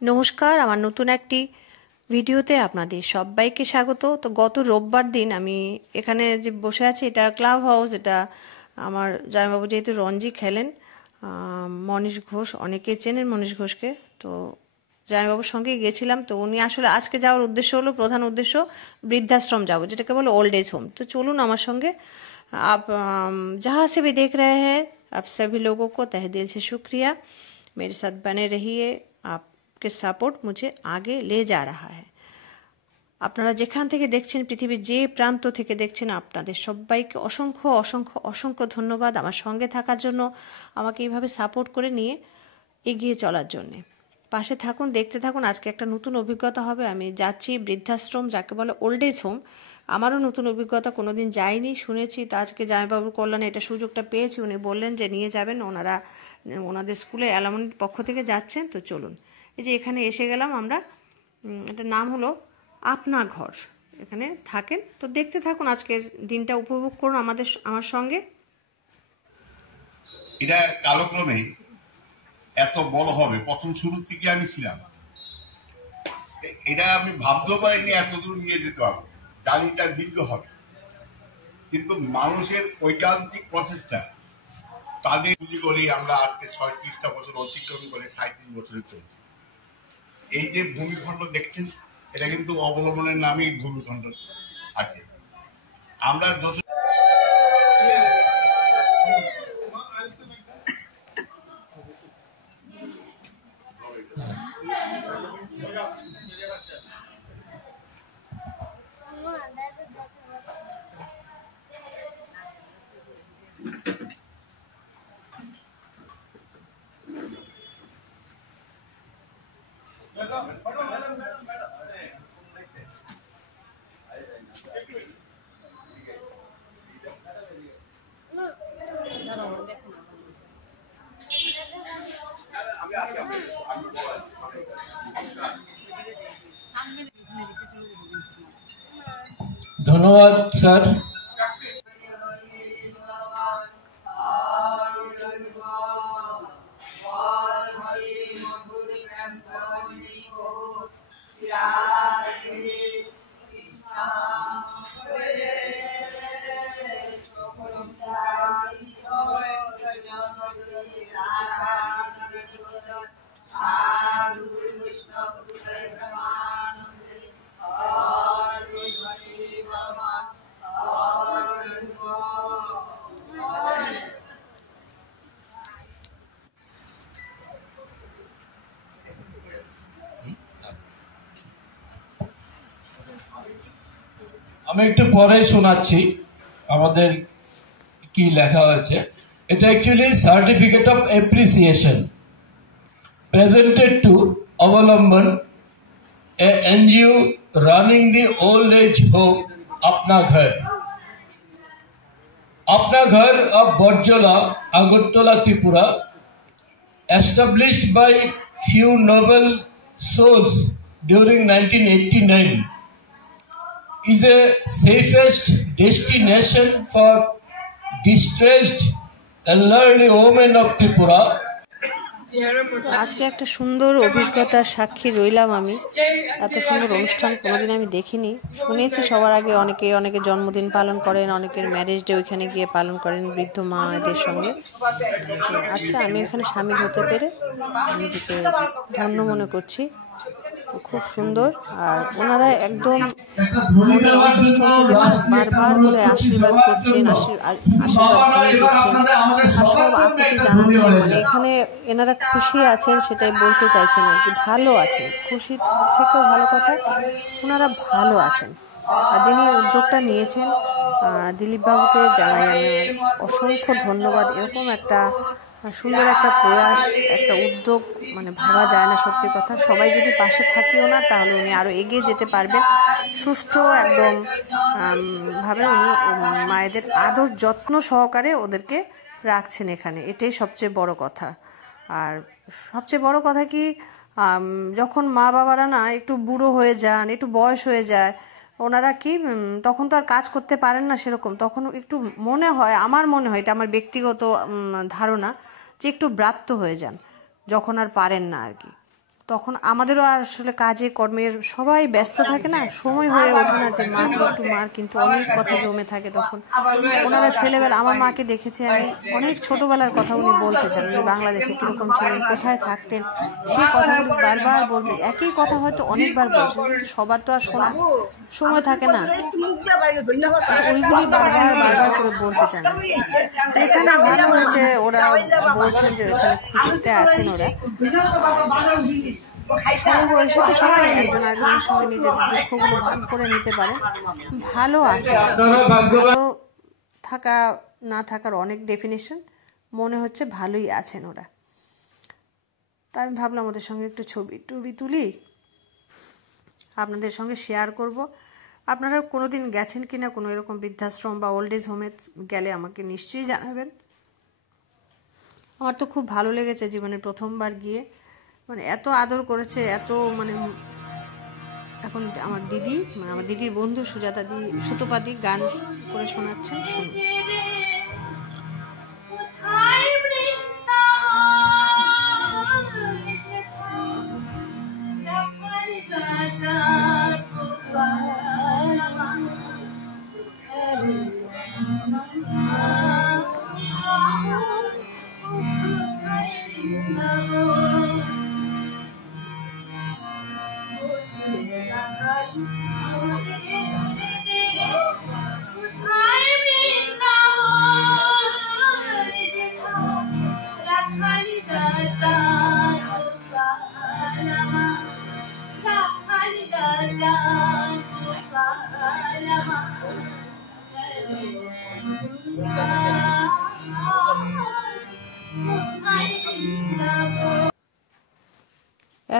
নমস্কার, আমার নতুন একটি ভিডিওতে আপনাদের সবাইকে স্বাগত। তো গত রোববার দিন আমি এখানে যে বসে আছি, এটা ক্লাব হাউস। এটা আমার জামাইবাবু যেহেতু রঞ্জি খেলেন, মনীশ ঘোষ, অনেকে চেনেন মনীশ ঘোষকে। তো জামাইবাবুর সঙ্গে গেছিলাম। তো উনি আসলে আজকে যাওয়ার উদ্দেশ্য হলো, প্রধান উদ্দেশ্য বৃদ্ধাশ্রম যাবো, যেটাকে বলে ওল্ড এজ হোম। তো চলুন আমার সঙ্গে। आप जहाँ से भी देख रहे हैं, आप सभी लोगों को तहे दिल से शुक्रिया। मेरे साथ बने रहिए, आपके सपोर्ट मुझे आगे ले जा रहा है। আপনারা যেখান থেকে দেখছেন, পৃথিবীর যে প্রান্ত থেকে দেখছেন, আপনাদের সবাইকে অসংখ্য অসংখ্য অসংখ্য ধন্যবাদ আমার সঙ্গে থাকার জন্য, আমাকে এইভাবে সাপোর্ট করে নিয়ে এগিয়ে চলার জন্যে। পাশে থাকুন, দেখতে থাকুন। আজকে একটা নতুন অভিজ্ঞতা হবে। আমি যাচ্ছি বৃদ্ধাশ্রম, যাকে বলে ওল্ড এজ হোম। আমারও নতুন অভিজ্ঞতা, কোনোদিন যাইনি, শুনেছি। তো আজকে জামাইবাবুর কল্যাণে এটা সুযোগটা পেয়েছি। উনি বললেন যে নিয়ে যাবেন, ওনাদের স্কুলে অ্যালামনির পক্ষ থেকে যাচ্ছেন। তো চলুন, এই যে এখানে এসে গেলাম আমরা। এটার নাম হলো আপনা ঘর। এখানে থাকেন। তো দেখতে থাকুন, আজকে দিনটা উপভোগ করুন আমার সঙ্গে। এটা কালক্রমে এত বড় হবে, প্রথম শুরুর থেকে আমি ছিলাম, এটা আমি ভাবতেও পারিনি এত দূর নিয়ে যেতে পারবো। জার্নিটা দীর্ঘ হবে, কিন্তু মানুষের ঐকান্তিক প্রচেষ্টা, তাদের পুঁজি করেই আমরা আজকে ৩৬টা বছর অতিক্রম করে ৩৭ বছরে চলছি। এই যে ভূমিখণ্ড দেখছেন, এটা কিন্তু অবলম্বনের নামেই ভূমিখণ্ড আছে। আমরা যত ধন্যবাদ স্যার। আমি একটু পরে শোনাচ্ছি আমাদের কি লেখা হয়েছে। এটা actually certificate of appreciation presented to Abalamban a NGO running the old age home Apna Ghar. अपना घर of Borjola, Agartala, Tripura, established by few noble souls during 1989, is a safest destination for distressed elderly women of Tripura. আজকে একটা সুন্দর অভিজ্ঞতার সাক্ষী রইলাম আমি। এত সুন্দর অনুষ্ঠান কোনোদিন আমি দেখিনি। শুনেছি সবার আগে অনেকে জন্মদিন পালন করেন, অনেকের ম্যারেজ ডে ওইখানে গিয়ে পালন করেন বৃদ্ধ মায়েদের সঙ্গে। আজকে আমি এখানে সামিল হতে পেরে নিজেকে ধন্য মনে করছি। খুব সুন্দর। আর ওনারা একদম মনের অন্তঃস্থল থেকে বারবার করে আশীর্বাদ করছেন, আশীর্বাদ ধরিয়ে দিচ্ছেন, আর সব আকুতি জানাচ্ছেন। মানে এখানে এনারা খুশি আছেন, সেটাই বলতে চাইছেন আর কি। ভালো আছেন, খুশি থেকেও ভালো কথা, ওনারা ভালো আছেন। আর যিনি উদ্যোগটা নিয়েছেন, দিলীপ বাবুকে জানাই আমি অসংখ্য ধন্যবাদ। এরকম একটা সুন্দর একটা প্রয়াস, একটা উদ্যোগ, মানে ভাবা যায় না সত্যি কথা। সবাই যদি পাশে থাকিও না, তাহলে উনি আরও এগিয়ে যেতে পারবেন। সুষ্ঠু একদম ভাবে উনি মায়েদের আদর যত্ন সহকারে ওদেরকে রাখছেন এখানে, এটাই সবচেয়ে বড় কথা। আর সবচেয়ে বড় কথা কি, যখন মা বাবারা না একটু বুড়ো হয়ে যান, একটু বয়স হয়ে যায়, ওনারা কি তখন তো আর কাজ করতে পারেন না সেরকম। তখন একটু মনে হয়, আমার মনে হয়, এটা আমার ব্যক্তিগত ধারণা, যে একটু ব্রাত্য হয়ে যান যখন আর পারেন না আর কি। তখন আমাদেরও আসলে কাজে কর্মের সবাই ব্যস্ত থাকে না, সময় হয়ে ওঠে না যে মাকে একটু মার কিন্তু অনেক কথা জমে থাকে তখন। ওনারা ছেলেবেলা, আমার মাকে দেখেছি আমি, অনেক ছোটবেলার কথা উনি বলতে চান, উনি বাংলাদেশে কীরকম ছিলেন, কোথায় থাকতেন, সেই কথাগুলো বারবার বলতে, একই কথা হয়তো অনেকবার বলছেন, কিন্তু সবার তো আর শোনা সময় থাকে না, ওইগুলি বারবার বারবার করে বলতে চান। তো এখানে ভালো হয়েছে, ওরা বলছেন যে এখানে খুশিতে আছেন ওরা, বয়সে তো সবাই একজন আরেকজনের সঙ্গে নিজেদের দুঃখগুলো ভাগ করে নিতে পারে, ভালো আছে। ভালো থাকা না থাকার অনেক ডেফিনেশন, মনে হচ্ছে ভালোই আছেন ওরা। তা আমি ভাবলাম ওদের সঙ্গে একটু ছবি টবি তুলি, আপনাদের সঙ্গে শেয়ার করব। আপনারা কোনোদিন গেছেন কিনা কোনো এরকম বৃদ্ধাশ্রম বা ওল্ড এজ হোমে, গেলে আমাকে নিশ্চয়ই জানাবেন। আমার তো খুব ভালো লেগেছে জীবনে প্রথমবার গিয়ে, মানে এত আদর করেছে, এত মানে। এখন আমার দিদি, মানে আমার দিদির বন্ধু সুজাতা দি, সুতোপাদি গান করে শোনাচ্ছেন, শুনুন।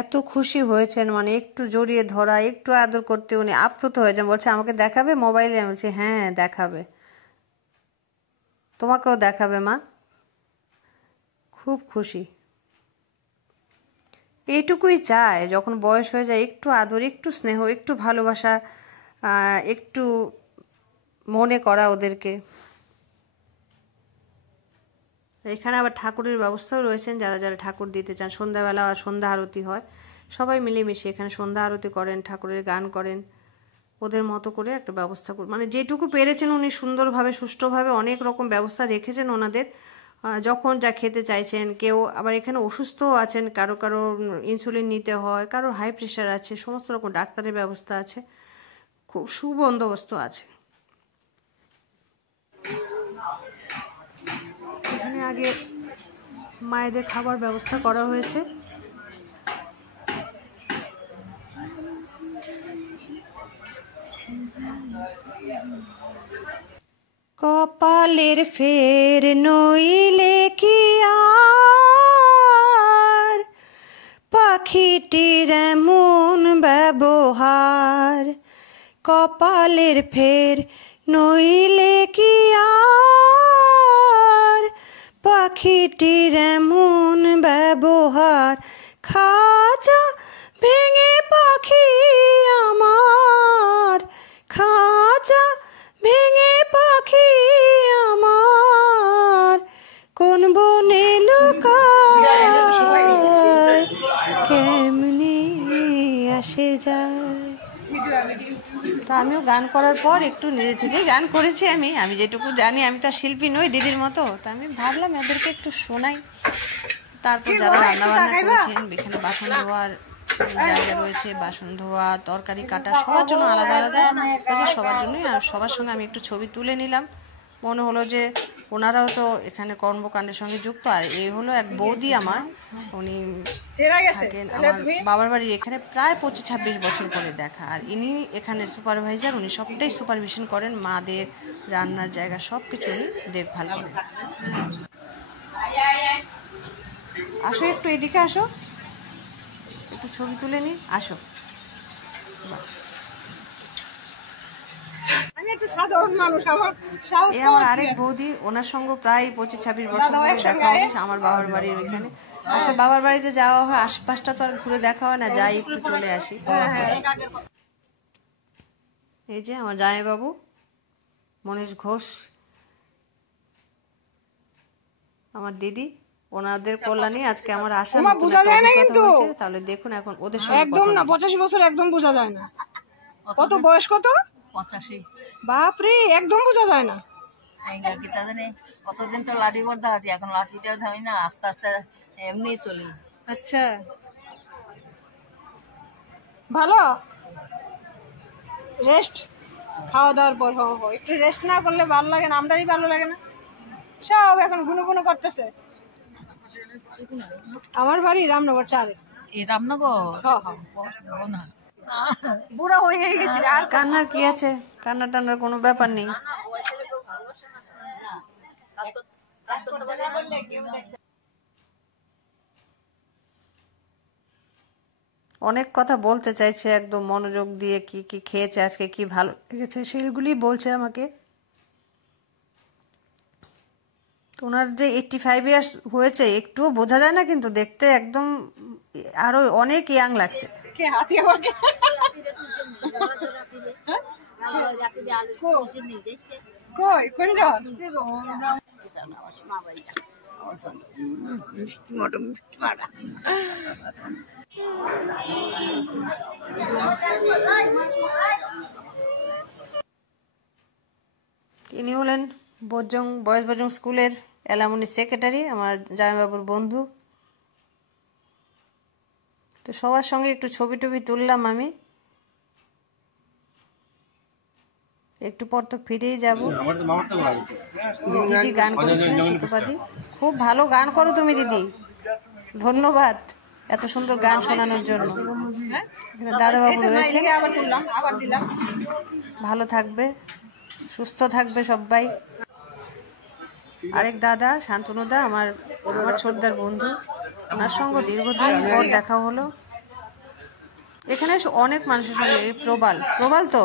এত খুশি হয়েছেন, মানে একটু জড়িয়ে ধরা, একটু আদর করতে উনি আপ্লুত হয়ে যান। বলছে আমাকে দেখাবে মোবাইলে? আমি বলছি হ্যাঁ দেখাবে, তোমাকেও দেখাবে মা। খুব খুশি, এইটুকুই চায় যখন বয়স হয়ে যায়, একটু আদর, একটু স্নেহ, একটু ভালোবাসা, একটু মনে করা ওদেরকে। এখানে আবার ঠাকুরের ব্যবস্থাও রয়েছেন, যারা যারা ঠাকুর দিতে চান। সন্ধ্যাবেলা সন্ধ্যা আরতি হয়, সবাই মিলেমিশে এখানে সন্ধ্যা আরতি করেন, ঠাকুরের গান করেন, ওদের মতো করে একটা ব্যবস্থা করে, মানে যেটুকু পেরেছেন উনি সুন্দরভাবে সুষ্ঠুভাবে অনেক রকম ব্যবস্থা রেখেছেন ওনাদের। যখন যা খেতে চাইছেন, কেউ আবার এখানে অসুস্থও আছেন, কারো কারো ইনসুলিন নিতে হয়, কারো হাই প্রেশার আছে, সমস্ত রকম ডাক্তারের ব্যবস্থা আছে, খুব সুবন্দোবস্ত আছে এখানে। আগে মায়েদের খাবার ব্যবস্থা করা হয়েছে। কপালের ফের নইলে কি আর, পাখিটির এমন ব্যবহার। কপালের ফের নইলে কি আর, পাখিটির এমন ব্যবহার। খাঁচা ভেঙে পাখি আমার, খাঁচা ভেঙে পাখি আমার, কোন বনে লুকায়, কেমনে আসে যায়। তা আমিও গান করার পর একটু নিজে থেকেই গান করেছি আমি যেটুকু জানি, আমি তো শিল্পী নই দিদির মতো, তা আমি ভাবলাম এদেরকে একটু শোনাই। তারপর যারা রান্না বান্না করেছেন, এখানে বাসন ধোয়ার জায়গা রয়েছে, বাসন ধোয়া, তরকারি কাটা, সবার জন্য আলাদা আলাদা রয়েছে, সবার জন্যই। আর সবার সঙ্গে আমি একটু ছবি তুলে নিলাম, মনে হলো যে ওনারাও তো এখানে কর্মকাণ্ডের সঙ্গে যুক্ত। আর এই হলো এক বৌদি আমার, উনি থাকেন আমার বাবার বাড়ির এখানে প্রায় 25-26 বছর পরে দেখা। আর ইনি এখানে সুপারভাইজার, উনি সবটাই সুপারভিশন করেন, মাদের রান্নার জায়গা সব কিছু উনি দেখভাল করেন। আসো একটু এদিকে আসো, একটু ছবি তুলে নি, আসো। এই আমার আরেক বৌদি, ওনার সঙ্গে প্রায় 25-26 বছর ধরে দেখা হবে, আমার বাবার বাড়ির ওইখানে। আসলে বাবার বাড়িতে যাওয়া হয়, আশপাশটা তো আর ঘুরে দেখা হয় না, যাই একটু চলে আসি। এই যে আমার জামাইবাবু মনীশ ঘোষ, আমার দিদি ওনাদের কল্যাণে আজকে আমার আশা ওমা, বোঝা যায় না কিন্তু। তাহলে দেখুন এখন ওদের সঙ্গে একদম না, 85 বছর একদম বোঝা যায় না। কত বয়স? কত? 85। বাপরে, একদম বোঝা যায় না। কতদিন তো লাঠি বর্দা হাঁটি, এখন লাঠিটা ধরি না, আস্তে আস্তে এমনি চলি। আচ্ছা, ভালো রেস্ট, খাওয়া দাওয়ার পর একটু রেস্ট না করলে ভালো লাগে না, আমরাই ভালো লাগে না। সব এখন গুনো গুনো করতেছে। আমার বাড়ি রামনগর 4-এ। এই রামনগর? না, বুড়া হয়ে গেছি আর কান্নার কি আছে, কান্না টান্নার কোনো ব্যাপার নেই। অনেক কথা বলতে চাইছে, একদম মনোযোগ দিয়ে কি কি খেয়েছে আজকে, কি ভালো লেগেছে সেগুলি বলছে আমাকে। তো ওনার যে 85 ইয়ার্স হয়েছে একটুও বোঝা যায় না, কিন্তু দেখতে একদম আরো অনেক ইয়াং লাগছে। কে হাতি আমাকে কই কোন জন ইনি হলেন বয়েজ বজং স্কুলের অ্যালামনি সেক্রেটারি, আমার জামাইবাবুর বন্ধু। তো সবার সঙ্গে একটু ছবি টবি তুললাম আমি। একটু পর তো ফিরেই যাব। দিদি গান করেছিলেন সুতপাদি, খুব ভালো গান করো তুমি দিদি, ধন্যবাদ এত সুন্দর গান শোনানোর জন্য। দাদাবাবু রয়েছে, ভালো থাকবে, সুস্থ থাকবে সবাই। আরেক দাদা শান্তনুদা, আমার ছোটদার বন্ধু, ওনার সঙ্গে দীর্ঘদিন পর দেখা হলো। এখানে অনেক মানুষের সঙ্গে, এই প্রবাল তো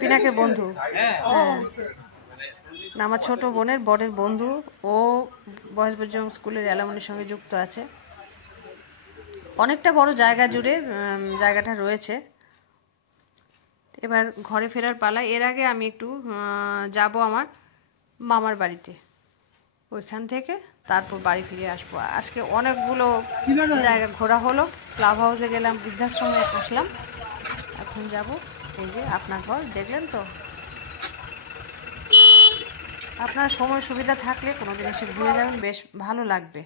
পিনাকের বন্ধু, হ্যাঁ না আমার ছোট বোনের বরের বন্ধু, ও বয়েজ বজং স্কুলের অ্যালামনির সঙ্গে যুক্ত আছে। অনেকটা বড় জায়গা জুড়ে জায়গাটা রয়েছে। এবার ঘরে ফেরার পালা। এর আগে আমি একটু যাব আমার মামার বাড়িতে, ওইখান থেকে তারপর বাড়ি ফিরে আসবো। আজকে অনেকগুলো জায়গা ঘোরা হলো, ক্লাব হাউসে গেলাম, বৃদ্ধাশ্রমে আসলাম, এখন যাব এই যে আপনার ঘর। দেখলেন তো, আপনার সময় সুবিধা থাকলে কোনোদিন এসে ঘুরে যাবেন, বেশ ভালো লাগবে।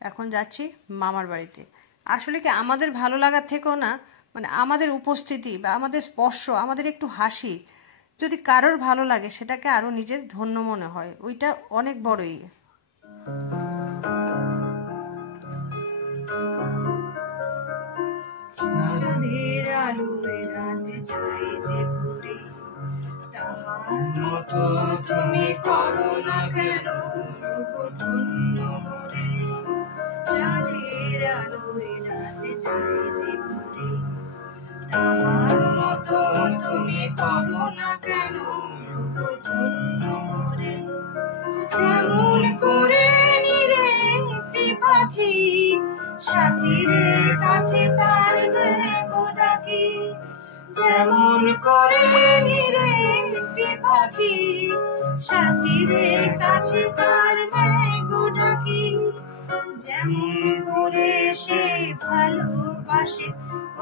এখন যাচ্ছি মামার বাড়িতে। আসলে কি আমাদের ভালো লাগার থেকেও না, মানে আমাদের উপস্থিতি বা আমাদের স্পর্শ, আমাদের একটু হাসি যদি কারোর ভালো লাগে, সেটাকে আরো নিজের ধন্য মনে হয়, ওইটা অনেক বড়ই। চাঁদের আলোয় রাতে যায় যে ভরে, তাহার মতো তুমি করো না কেন গো ধন্য মনে। চাঁদের আলোয় রাতে যায় যে ভরে, তাহার মতো তুমি করো না কেন গো ধন্য মনে। যেমন করে নিলে একটি পাখি, সাথীরে কাছে তার গো ডাকি। যেমন করে নিলে একটি পাখি, সাথীরে কাছে তার গো ডাকি। যেমন করে সে ভালোবাসে,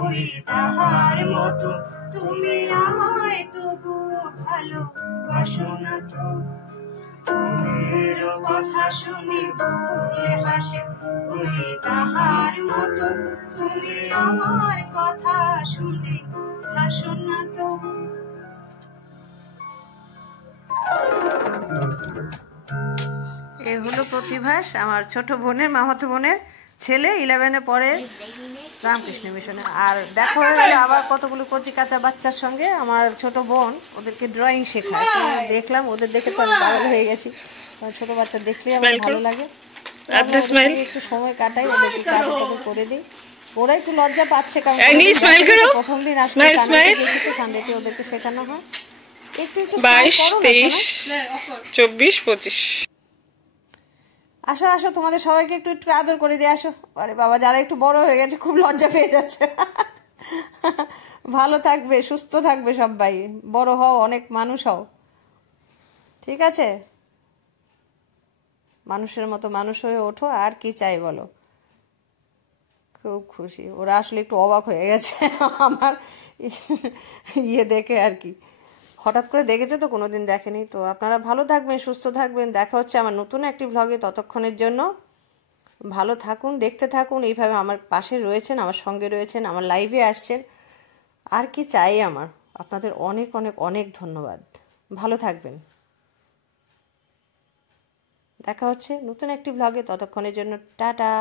ওই তাহার মতো তুমি আমায় তবু ভালোবাসো না তো। মনের কথা শুনি বলে হাসে, ওই তাহার মতো তুমি আমার কথা শুনে হাসো না তো। এ হলো প্রতিভাস, আমার ছোট বোনের, মামাতো বোনের ছেলে, 11-এ পড়ে রামকৃষ্ণ মিশনে। আর দেখা হয়ে গেল আবার কতগুলো কচি কাঁচা বাচ্চার সঙ্গে। আমার ছোট বোন ওদেরকে ড্রয়িং শেখায়, দেখলাম ওদের দেখে তো আমি পাগল হয়ে গেছি। ছোট বাচ্চা দেখলে আমার ভালো লাগে, একটু সময় কাটাই, ওদেরকে কাজে টাজে করে দিই। ওরা একটু লজ্জা পাচ্ছে, কারণ প্রথম দিন আজকে গেছি তো, সানডেতে ওদেরকে শেখানো হয়। একটু 22, 23, 24, 25। আসো আসো, তোমাদের সবাইকে একটু একটু আদর করে দিয়ে আসো। আরে বাবা, যারা একটু বড় হয়ে গেছে খুব লজ্জা পেয়ে যাচ্ছে। ভালো থাকবে, সুস্থ থাকবে সবাই, বড় হও, অনেক মানুষ হও, ঠিক আছে? মানুষের মতো মানুষ হয়ে ওঠো, আর কি চাই বলো। খুব খুশি, ওরা আসলে একটু অবাক হয়ে গেছে আমার ইয়ে দেখে আর কি, হঠাৎ করে দেখেছে তো, কোনোদিন দেখেনি। তো আপনারা ভালো থাকবেন, সুস্থ থাকবেন, দেখা হচ্ছে আমার নতুন একটি ভ্লগে। ততক্ষণের জন্য ভালো থাকুন, দেখতে থাকুন, এইভাবে আমার পাশে রয়েছেন, আমার সঙ্গে রয়েছেন, আমার লাইভে আসছেন, আর কি চাই আমার। আপনাদের অনেক অনেক অনেক ধন্যবাদ। ভালো থাকবেন, দেখা হচ্ছে নতুন একটি ভ্লগে। ততক্ষণের জন্য টাটা।